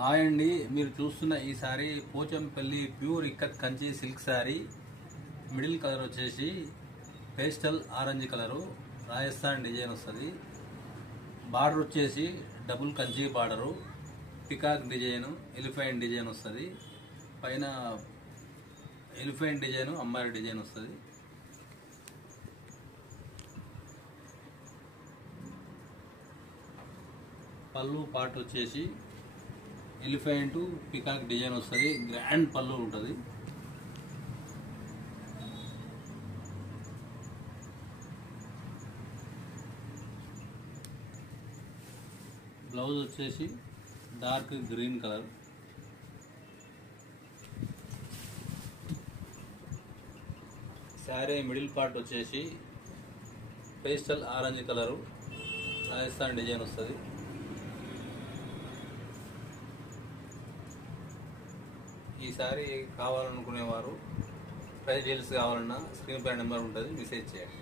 Hi అండి, మీరు చూస్తున్న ఈ sari Pochampally pure ikat Kanchi silk sari. Middle colour వచ్చేసి pastel orange colour, Rajasthan design వస్తుంది. బార్డర్ వచ్చేసి double Kanchi border, peacock design, elephant design వస్తుంది. పైన ఎలిఫెంట్ డిజైన్, అమ్మాయి డిజైన్ వస్తుంది. పళ్ళు పార్ట్ వచ్చేసి ఎలిఫెంట్ పికాక్ డిజైన్ వస్తుంది. గ్రాండ్ పళ్ళు ఉంటుంది. బ్లౌజ్ వచ్చేసి dark green colour. Sari middle part వచ్చేసి pastel orange colour, Rajasthan design వస్తుంది. ఈ సారీ కావాలనుకునేవారు, ప్రైస్ డీటెయిల్స్ కావాలన్నా స్క్రీన్ పై నెంబర్ ఉంటుంది, మెసేజ్ చేయండి.